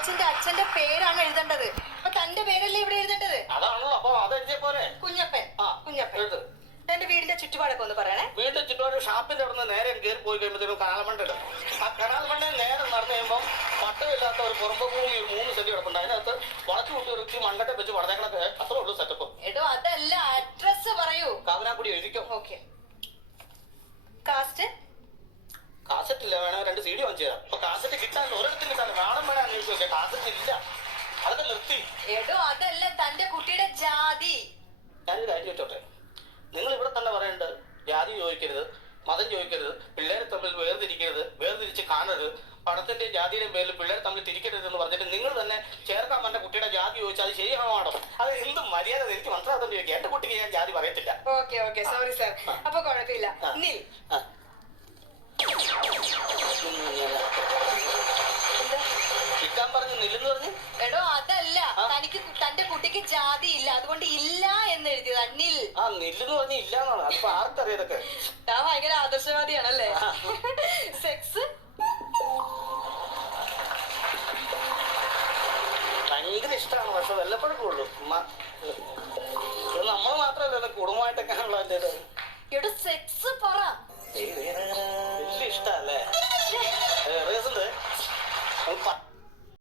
കൊച്ചിന്റെ അച്ഛന്റെ പേരാണ് എഴുതേണ്ടത്. അപ്പൊ തന്റെ പേരല്ലേ ഇവിടെ എഴുതേണ്ടത്? അതാണല്ലോ. അപ്പൊ അതെഴുതിയ പോലെ. കുഞ്ഞപ്പൻ. ആ, കുഞ്ഞപ്പൻ. എഴുത്. എന്റെ വീടിന്റെ ചുറ്റുപാടൊക്കെ ഒന്ന് പറയണേ. വീടിന്റെ ചുറ്റുപാട് ഷാപ്പിന്റെ അവിടെ നിന്ന് നേരെ കയറി പോയി കഴിയുമ്പോഴത്തേനും കനാൽമണ്ട ഇടും. ആ കനാൽമണ്ട നേരെ നടന്നു കഴിയുമ്പോൾ പട്ടമില്ലാത്ത ഒരു പുറമ്പ് ഭൂമി 3 സെന്റ് കിടപ്പുണ്ട്. അതിനകത്ത് വളച്ചു കൂട്ടി ഒരു മണ്ണട്ടെ വെച്ച് വളർന്നേക്കണൊക്കെ അത്രേ ഉള്ളൂ സെറ്റപ്പ്. എടോ അതല്ല, അഡ്രസ് പറയൂ. കാവനാക്കുടി എഴുതിക്കോ. ഓക്കെ. കാസ്റ്റ്? കാസറ്റ് ഇല്ല, വേണേ 2 CD വാങ്ങിച്ചു തരാം. അപ്പൊ കാസറ്റ് കിട്ടാൻ ഒരിടത്തും കിട്ടാൻ നാളെ വേണേ അന്വേഷിച്ചു നോക്കിയാൽ കാസറ്റ് ഇല്ല. അതൊക്കെ നിർത്തി. എടോ അതല്ല, തന്റെ കുട്ടിയുടെ ജാതി. ഞാനൊരു കാര്യം ചോദിച്ചോട്ടെ, നിങ്ങൾ ഇവിടെ തന്നെ പറയേണ്ടത് ജാതി ചോദിക്കരുത്, മതം ചോദിക്കരുത്, പിള്ളേരെ തമ്മിൽ വേർതിരിക്കരുത്, വേർതിരിച്ച് കാണരുത്, പണത്തിന്റെ ജാതിയുടെയും പേരിൽ പിള്ളേരെ തമ്മിൽ തിരിക്കരുത് എന്ന് പറഞ്ഞിട്ട് നിങ്ങൾ തന്നെ ചേർക്കാൻ പറഞ്ഞ കുട്ടിയുടെ ജാതി ചോദിച്ചാൽ അത് ശരിയാണോ? അത് എന്ത് മര്യാദ എനിക്ക് മനസ്സിലാക്കാൻ ചോദിക്കുക. എന്റെ കുട്ടിക്ക് ഞാൻ ജാതി പറയത്തില്ല. Okay okay, sorry sir. അപ്പൊ കുഴപ്പമില്ല. നിൽ. ഇക്കാൻ പറഞ്ഞു നില്ലെന്ന് പറഞ്ഞു. എടോ അതല്ല, തനിക്ക് തന്റെ കുട്ടിക്ക് ജാതി ഇല്ല, അതുകൊണ്ട് ഇല്ല എന്ന് എഴുതിയതാ. നിൽ. ആ നില്ലെന്ന് പറഞ്ഞ ഇല്ലാന്നാണ്. അതിപ്പോ ആർക്കറിയാം ഇതൊക്കെ. ഞാൻ ഭയങ്കര ആദർശവാദിയാണല്ലേ. സെക്സ്? ഭയങ്കര ഇഷ്ടമാണ്, പക്ഷെ വല്ലപ്പോഴൊക്കെ ഉള്ളൂ. നമ്മൾ മാത്രമല്ല, കുടുംബമായിട്ടൊക്കെ ആണല്ലോ എന്റെ. എടോ സെക്സ് പറ. വലിയ ഇഷ്ടല്ലേ? റീസണ്ട്